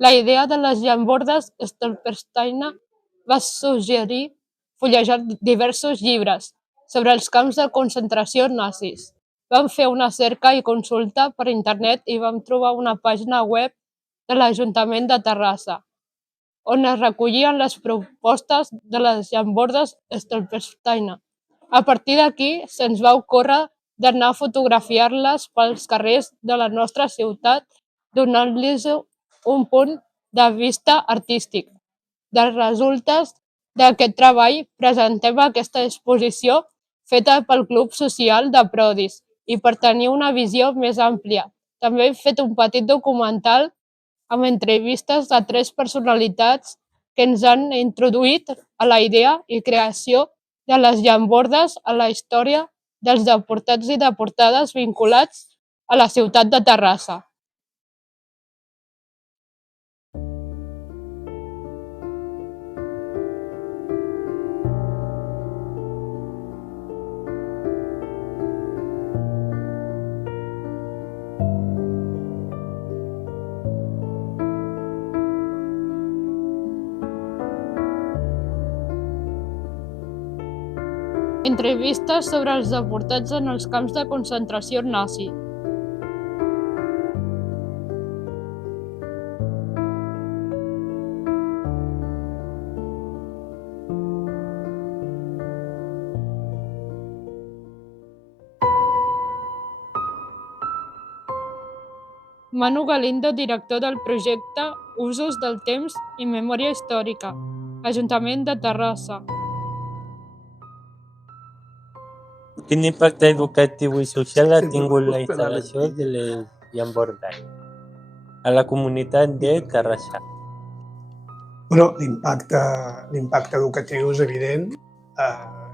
La idea de les llambordes Stolpersteina va suggerir fullejar diversos llibres sobre els camps de concentració nazis. Vam fer una cerca i consulta per internet i vam trobar una pàgina web de l'Ajuntament de Terrassa, on es recollien les propostes de les llambordes Stolpersteina. A partir d'aquí se'ns va ocórrer d'anar a fotografiar-les pels carrers de la nostra ciutat, donant-los un punt de vista artístic. De resultes d'aquest treball presentem aquesta exposició feta pel Club Social de Prodis i per tenir una visió més àmplia. També hem fet un petit documental amb entrevistes de 3 personalitats que ens han introduït a la idea i creació de les llambordes a la història dels deportats i deportades vinculats a la ciutat de Terrassa. Entrevistes sobre els deportats en els camps de concentració nazi. Manu Galindo, director del projecte Usos del Temps i Memòria Històrica, Ajuntament de Terrassa. Quin impacte educatiu i social ha tingut la instal·lació de les llambordes a la comunitat de Terrassa? L'impacte educatiu és evident.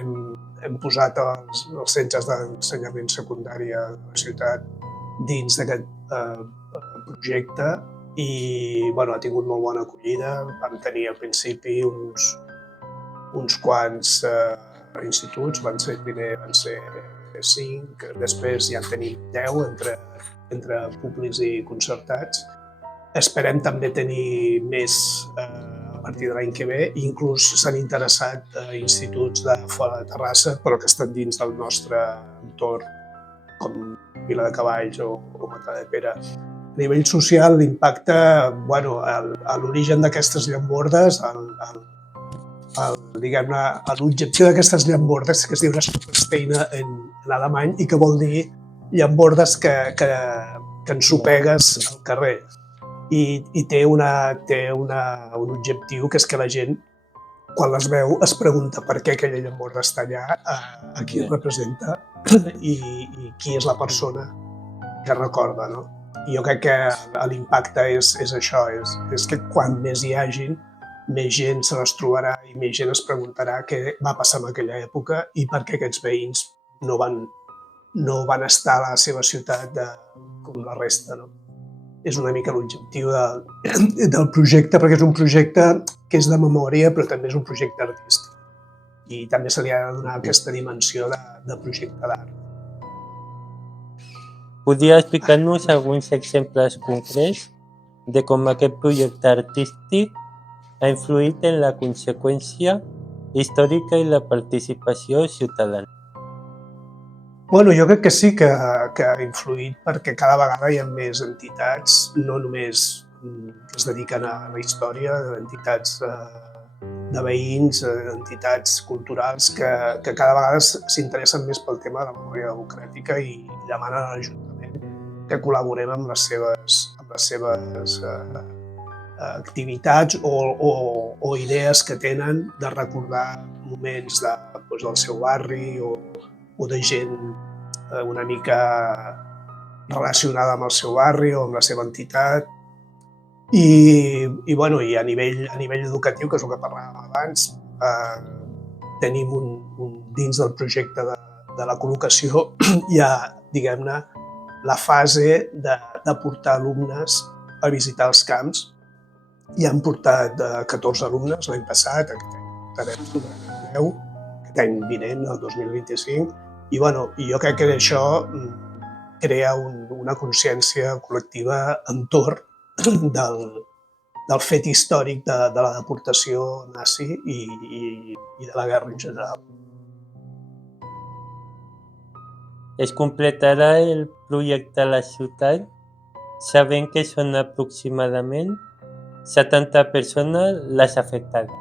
Hem posat els centres d'ensenyament secundari de la ciutat dins d'aquest projecte i ha tingut molt bona acollida. Vam tenir al principi uns quants instituts, primer van ser 5, després ja en tenim 10 entre públics i concertats. Esperem també tenir més a partir de l'any que ve. Inclús s'han interessat instituts de fora de Terrassa, però que estan dins del nostre entorn, com Viladecavalls o Matadepera. A nivell social, l'impacte, a l'origen d'aquestes llambordes, l'objectiu d'aquestes llambordes, que es diu Stolpersteine en alemany i que vol dir llambordes que ensopegues al carrer. I té un objectiu, que és que la gent, quan les veu, es pregunta per què aquella llamborda està allà, a qui representa i qui és la persona que recorda, no? I jo crec que l'impacte és això, és que quan més hi hagin, més gent se les trobarà i més gent es preguntarà què va passar en aquella època i per què aquests veïns no van estar a la seva ciutat com la resta, no? És una mica l'objectiu del projecte, perquè és un projecte que és de memòria, però també és un projecte artístic. I també se li ha de donar aquesta dimensió de projecte d'art. Podria explicar-nos alguns exemples concrets de com aquest projecte artístic ha influït en la conseqüència històrica i la participació ciutadana? Jo crec que sí que ha influït, perquè cada vegada hi ha més entitats, no només que es dediquen a la història, entitats de veïns, entitats culturals, que cada vegada s'interessen més pel tema de la memòria democràtica i demanen a l'Ajuntament que col·laborem amb les seves activitats o idees que tenen de recordar moments del seu barri o de gent una mica relacionada amb el seu barri o amb la seva entitat. I a nivell educatiu, que és el que parlàvem abans, tenim dins del projecte de la col·locació hi ha, diguem-ne, la fase de portar alumnes a visitar els camps. I han portat 14 alumnes l'any passat, aquest any portarem 10, aquest any vinent, el 2025, i jo crec que això crea una consciència col·lectiva entorn del fet històric de la deportació nazi i de la guerra en general. Es completarà el projecte a la ciutat, sabent que són aproximadament 70 persones les afectades.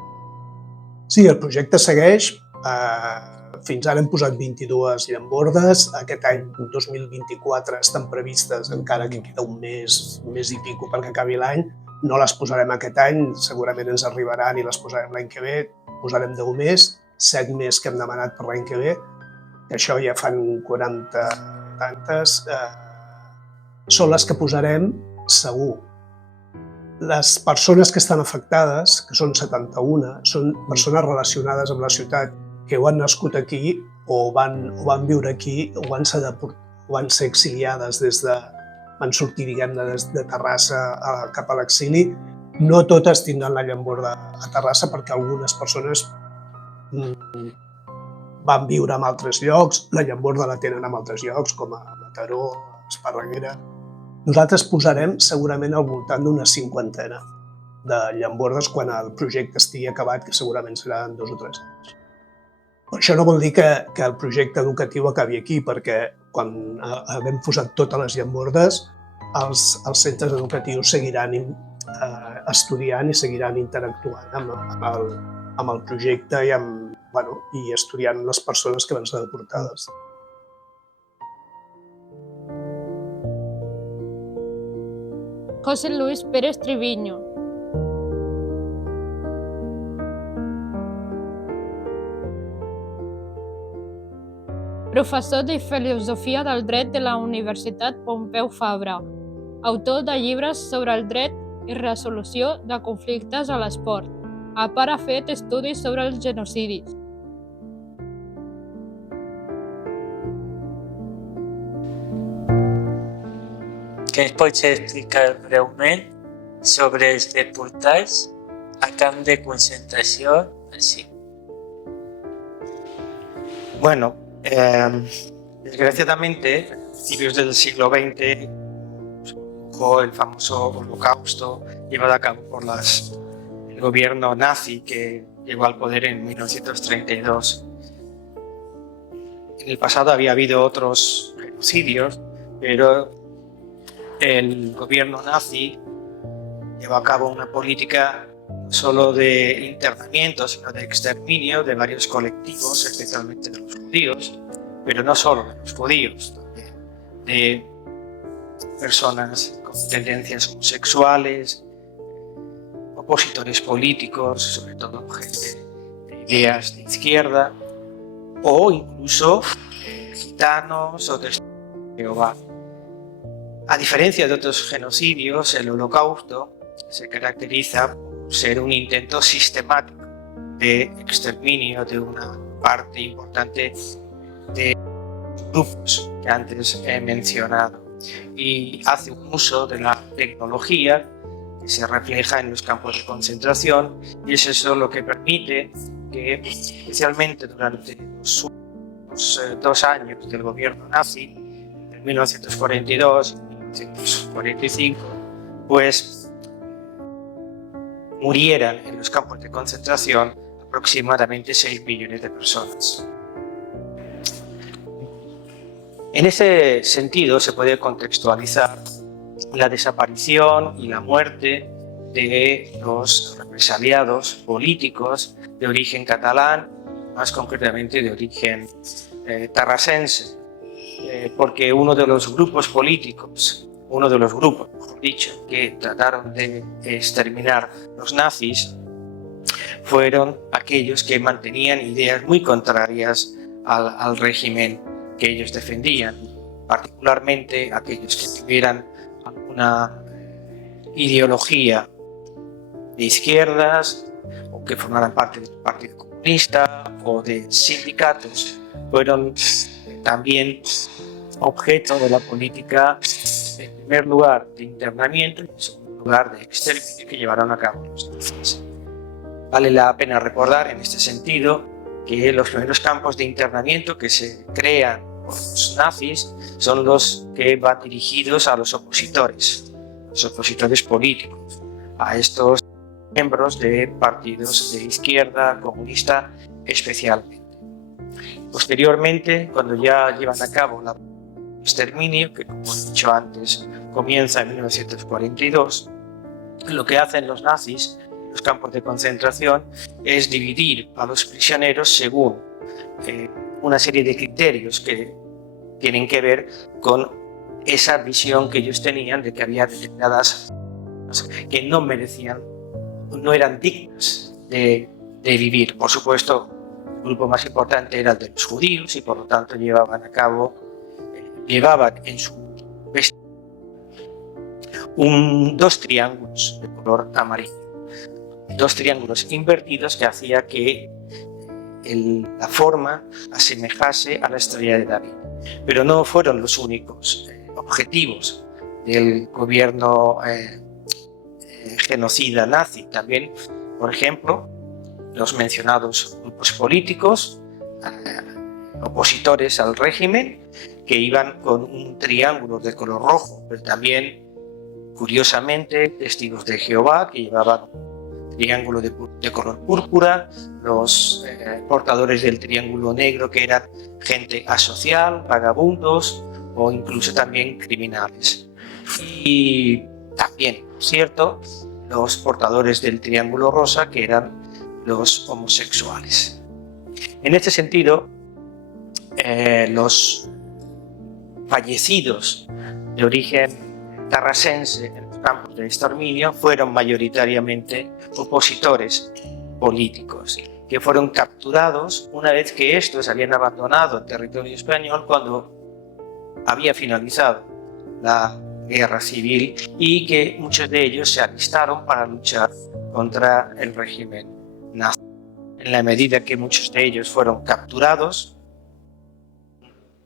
Sí, el projecte segueix. Fins ara hem posat 22 llambordes. Aquest any, 2024, estan previstes, encara que queda un mes i pico perquè acabi l'any. No les posarem aquest any, segurament ens arribaran i les posarem l'any que ve. Posarem 10 més, 7 més que hem demanat per l'any que ve, que això ja fan 40 tantes. Són les que posarem segur. Les persones que estan afectades, que són 71, són persones relacionades amb la ciutat, que o han nascut aquí o van viure aquí o van ser exiliades van sortir, diguem-ne, de Terrassa cap a l'exili. No totes tindran la llamborda a Terrassa perquè algunes persones van viure en altres llocs, la llamborda la tenen en altres llocs, com a Mataró, Esparreguera. Nosaltres posarem segurament al voltant d'una 50 de llambordes quan el projecte estigui acabat, que segurament serà en 2 o 3 anys. Això no vol dir que el projecte educatiu acabi aquí, perquè quan haguem posat totes les llambordes, els centres educatius seguiran estudiant i seguiran interactuant amb el projecte i estudiant les persones que van ser deportades. José Luis Pérez Triviño. Professor de Filosofia del Dret de la Universitat Pompeu Fabra, autor de llibres sobre el dret i resolució de conflictes a l'esport. A part ha fet estudis sobre els genocidis. Què ens pots explicar breument sobre els deportats a camp de concentració? Així. Bueno, desgraciadamente, a principios del siglo XX, el famoso Holocausto llevado a cabo por el gobierno nazi que llegó al poder en 1932. En el pasado había habido otros genocidios, pero el gobierno nazi llevó a cabo una política no solo de internamiento, sino de exterminio de varios colectivos, especialmente de los judíos, pero no solo de los judíos, también de personas con tendencias homosexuales, opositores políticos, sobre todo gente de ideas de izquierda, o incluso gitanos o testigos de Jehová. A diferencia de otros genocidios, el Holocausto se caracteriza por ser un intento sistemático de exterminio de una parte importante de grupos que antes he mencionado, y hace un uso de la tecnología que se refleja en los campos de concentración, y es eso lo que permite que, especialmente durante los últimos 2 años del gobierno nazi, en 1942 y 1945, pues murieran en los campos de concentración aproximadamente 6 millones de personas. En ese sentido se puede contextualizar la desaparición y la muerte de los represaliados políticos de origen catalán, más concretamente de origen tarrasense, porque uno de los grupos políticos, mejor dicho, que trataron de exterminar los nazis fueron aquellos que mantenían ideas muy contrarias al régimen que ellos defendían, particularmente aquellos que tuvieran alguna ideología de izquierdas o que formaran parte del Partido Comunista o de sindicatos, fueron también objeto de la política, en primer lugar, de internamiento y en segundo lugar, de exterminio que llevaron a cabo los nazis. Vale la pena recordar en este sentido que los primeros campos de internamiento que se crean por los nazis son los que van dirigidos a los opositores políticos. A estos miembros de partidos de izquierda, comunista especialmente. Posteriormente, cuando ya llevan a cabo el exterminio, que como he dicho antes, comienza en 1942, lo que hacen los nazis en los campos de concentración es dividir a los prisioneros según una serie de criterios que tienen que ver con esa visión que ellos tenían de que había determinadas que no merecían, no eran dignas de vivir. Por supuesto, el grupo más importante era el de los judíos y por lo tanto llevaban en su vestimenta dos triángulos de color amarillo, dos triángulos invertidos que hacía que la forma asemejase a la estrella de David. Pero no fueron los únicos objetivos del gobierno genocida nazi. También, por ejemplo, los mencionados grupos políticos opositores al régimen, que iban con un triángulo de color rojo, pero también, curiosamente, testigos de Jehová, que llevaban un triángulo de color púrpura, los portadores del triángulo negro, que eran gente asocial, vagabundos o incluso también criminales. Y también, cierto, los portadores del triángulo rosa, que eran los homosexuales. En este sentido, los fallecidos de origen tarrasense en los campos de exterminio fueron mayoritariamente opositores políticos, que fueron capturados una vez que estos habían abandonado el territorio español cuando había finalizado la guerra civil y que muchos de ellos se alistaron para luchar contra el régimen nazi. En la medida que muchos de ellos fueron capturados,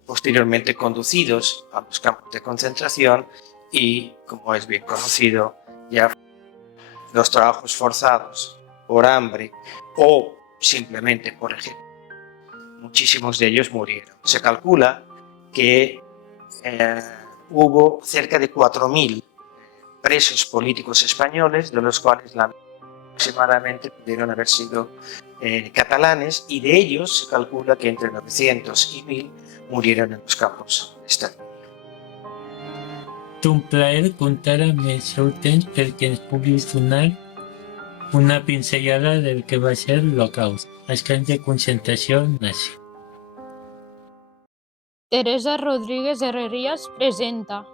posteriormente conducidos a los campos de concentración y, como es bien conocido, ya los trabajos forzados por hambre o simplemente por ejemplo, muchísimos de ellos murieron. Se calcula que hubo cerca de 4.000 presos políticos españoles, de los cuales aproximadamente pudieron haber sido catalanes, y de ellos se calcula que entre 900 y 1.000 murieron en los campos de exterminio. És un plaer comptar amb el seu temps perquè ens puguis donar una pinzellada del que va ser l'Holocaust, els camps de concentració nazi. Teresa Rodríguez Herrerías presenta.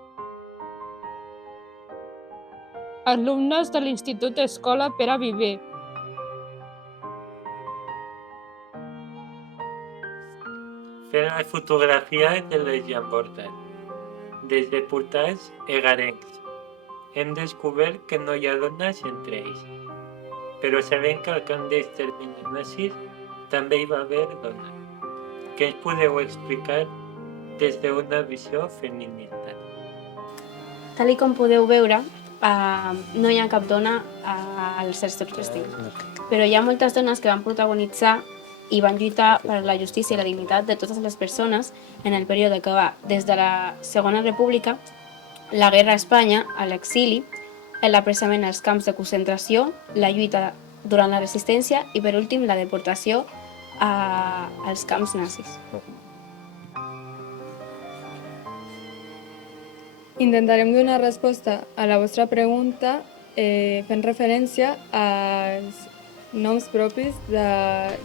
Alumnes de l'Institut Escola Pere Viver. Fer les fotografies de les llambordes. Des de portals egarencs. Hem descobert que no hi ha dones entre ells. Però sabem que al camp d'extermini nazis també hi va haver dones. Què ens podeu explicar des d'una visió feminista? Tal com podeu veure, no hi ha cap dona als certs festivals, però hi ha moltes dones que van protagonitzar i van lluitar per la justícia i la dignitat de totes les persones en el període que va des de la Segona República, la guerra a Espanya, a l'exili, l'apressament als camps de concentració, la lluita durant la resistència i, per últim, la deportació als camps nazis. Intentarem donar resposta a la vostra pregunta fent referència als noms propis de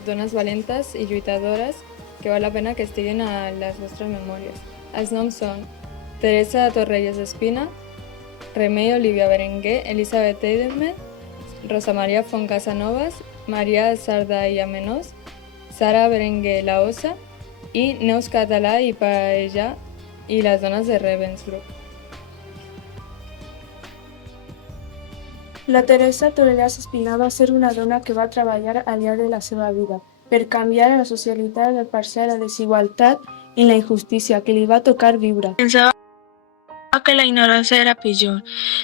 dones valentes i lluitadores que val la pena que estiguin a les vostres memòries. Els noms són Teresa Torrelles Espina, Remei Olivia Berenguer, Elisabeth Eidelmet, Rosa Maria Font Casanovas, Maria Sardà i Amenós, Sara Berenguer Laosa i Neus Català i Paejà i les dones de Ravensbrück. La Teresa Torrelles Espina va ser una dona que va treballar al llarg de la seva vida per canviar la societat i aparcar la desigualtat i la injustícia que li va tocar viure. Pensaba que la ignorancia era pitjor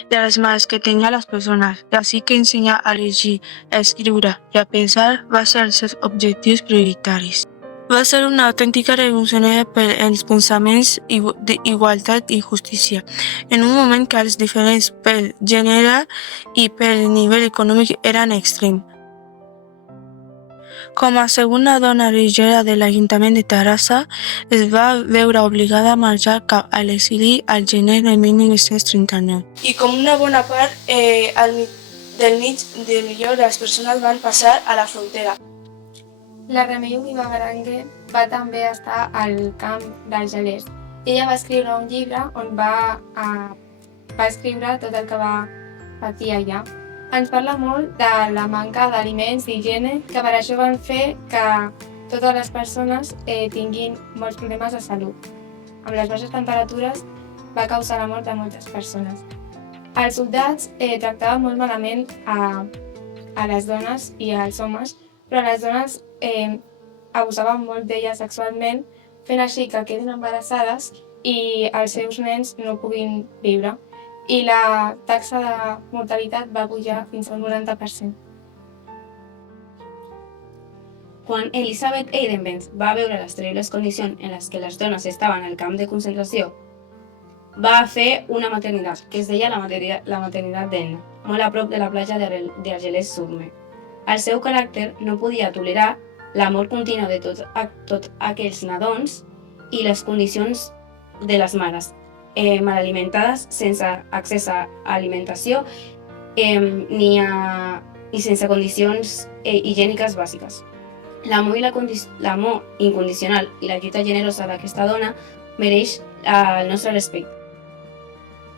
de les mals que tenien les persones, i així que ensenyar a llegir, a escriure i a pensar va ser els seus objectius prioritaris. Va ser una autèntica revolucionària per els pensaments d'igualtat i justícia, en un moment que els diferents per gènere i per nivell econòmic eren extrems. Com a segona dona regidora de l'Ajuntament de Terrassa, es va veure obligada a marxar cap a l'exili al gener de 1939. I com una bona part del millor de les persones van passar a la frontera. La Remei Vivaberenguer va també estar al camp d'Argelers. Ella va escriure un llibre on va escriure tot el que va patir allà. Ens parla molt de la manca d'aliments, d'higiene, que per això van fer que totes les persones tinguin molts problemes de salut. Amb les baixes temperatures va causar la mort de moltes persones. Els soldats tractaven molt malament a les dones i als homes, però les dones abusaven molt d'elles sexualment, fent així que quedin embarassades i els seus nens no puguin viure. I la taxa de mortalitat va pujar fins al 90%. Quan Elisabeth Eidenbenz va veure les terribles condicions en les que les dones estaven al camp de concentració, va fer una maternitat, que es deia la maternitat d'Enna, molt a prop de la platja d'Argelers-sur-Mer. El seu caràcter no podia tolerar la mort contínua de tots aquells nadons i les condicions de les mares, mal alimentades, sense accés a alimentació i sense condicions higièniques bàsiques. L'amor incondicional i la lluita generosa d'aquesta dona mereix el nostre respecte.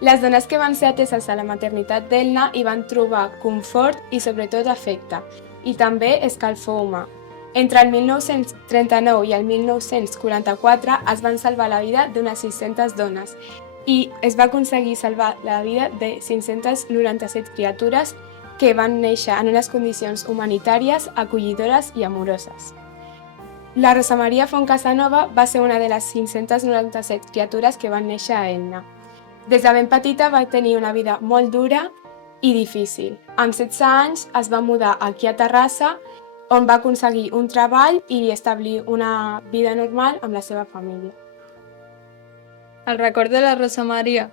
Les dones que van ser ateses a la maternitat d'Elna hi van trobar confort i sobretot afecte, i també escalfor humà. Entre el 1939 i el 1944 es van salvar la vida d'unes 600 dones i es va aconseguir salvar la vida de 597 criatures que van néixer en unes condicions humanitàries, acollidores i amoroses. La Rosa Maria Font Casanova va ser una de les 597 criatures que van néixer a Elna. Des de ben petita va tenir una vida molt dura i difícil. Amb 16 anys es va mudar aquí a Terrassa, on va aconseguir un treball i establir una vida normal amb la seva família. El record de la Rosa Maria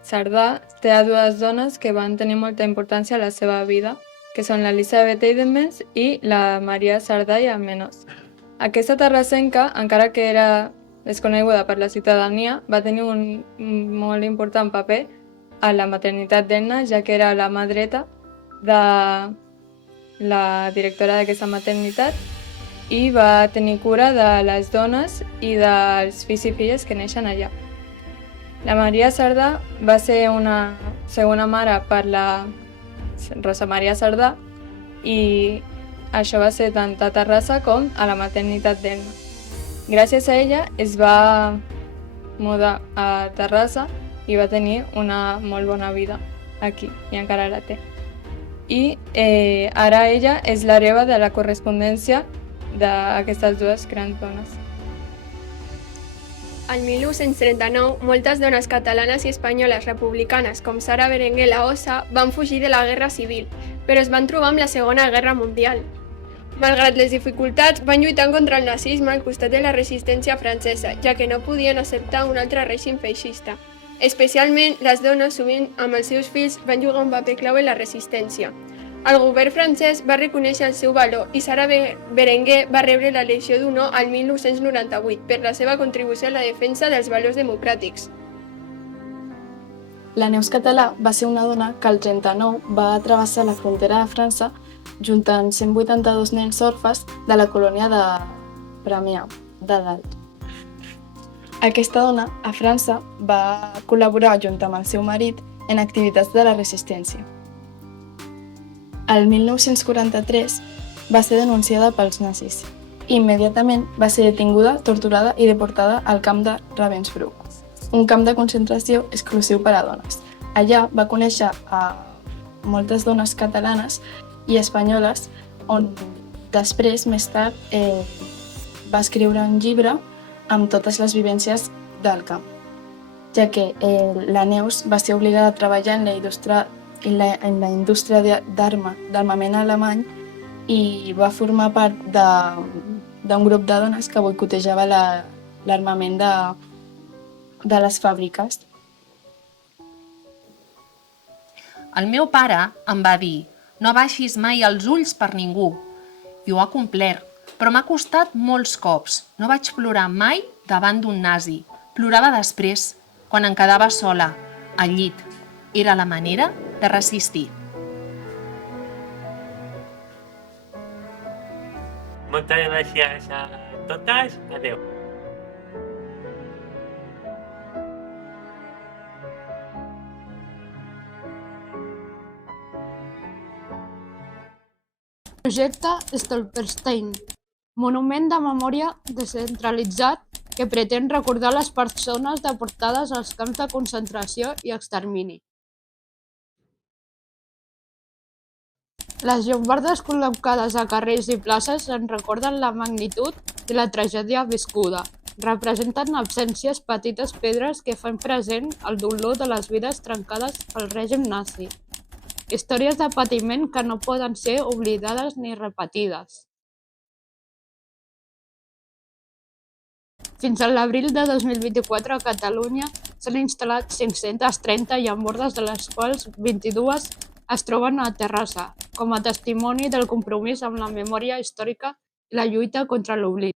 Sardà té a dues dones que van tenir molta importància a la seva vida, que són l'Elisabeth Eidenbenz i la Maria Sardà i Almenos. Aquesta terrassenca, encara que era desconeguda per la ciutadania, va tenir un molt important paper a la maternitat d'Elna, ja que era la mà dreta de la directora d'aquesta maternitat i va tenir cura de les dones i dels fills i filles que neixen allà. La Maria Sardà va ser una segona mare per la Rosa Maria Sardà i això va ser tant a Terrassa com a la maternitat d'Elna. Gràcies a ella es va mudar a Terrassa i va tenir una molt bona vida aquí i encara la té. I ara ella és l'hereva de la correspondència d'aquestes dues grans dones. Al 1939, moltes dones catalanes i espanyoles republicanes com Sara Berenguer la Ossa van fugir de la Guerra Civil, però es van trobar amb la Segona Guerra Mundial. Malgrat les dificultats, van lluitar contra el nazisme al costat de la resistència francesa, ja que no podien acceptar un altre règim feixista. Especialment, les dones, sovint amb els seus fills, van jugar un paper clau en la resistència. El govern francès va reconèixer el seu valor i Sara Berenguer va rebre la Legió d'Honor al 1998 per la seva contribució a la defensa dels valors democràtics. La Neus Català va ser una dona que al 1939 va travessar la frontera de França juntant 182 nens orfes de la colònia de Premià, de Dalt. Aquesta dona, a França, va col·laborar junt amb el seu marit en activitats de la resistència. El 1943 va ser denunciada pels nazis i immediatament va ser detinguda, torturada i deportada al camp de Ravensbrück, un camp de concentració exclusiu per a dones. Allà va conèixer a moltes dones catalanes i espanyoles, on després, més tard, va escriure un llibre amb totes les vivències del camp, ja que la Neus va ser obligada a treballar en la indústria d'armament alemany i va formar part d'un grup de dones que boicotejava l'armament de les fàbriques. El meu pare em va dir: no baixis mai els ulls per ningú. I ho ha complert, però m'ha costat molts cops. No vaig plorar mai davant d'un nazi. Plorava després, quan em quedava sola, al llit. Era la manera de resistir. Moltes gràcies a totes. Adéu. Projecte Stolperstein, monument de memòria descentralitzat que pretén recordar les persones deportades als camps de concentració i extermini. Les llombardes col·locades a carrers i places en recorden la magnitud de la tragèdia viscuda. Representen absències petites pedres que fan present el dolor de les vides trencades pel règim nazi. Històries de patiment que no poden ser oblidades ni repetides. Fins a l'abril de 2024 a Catalunya s'han instal·lat 530 llambordes, de les quals 22 es troben a Terrassa, com a testimoni del compromís amb la memòria històrica i la lluita contra l'oblit.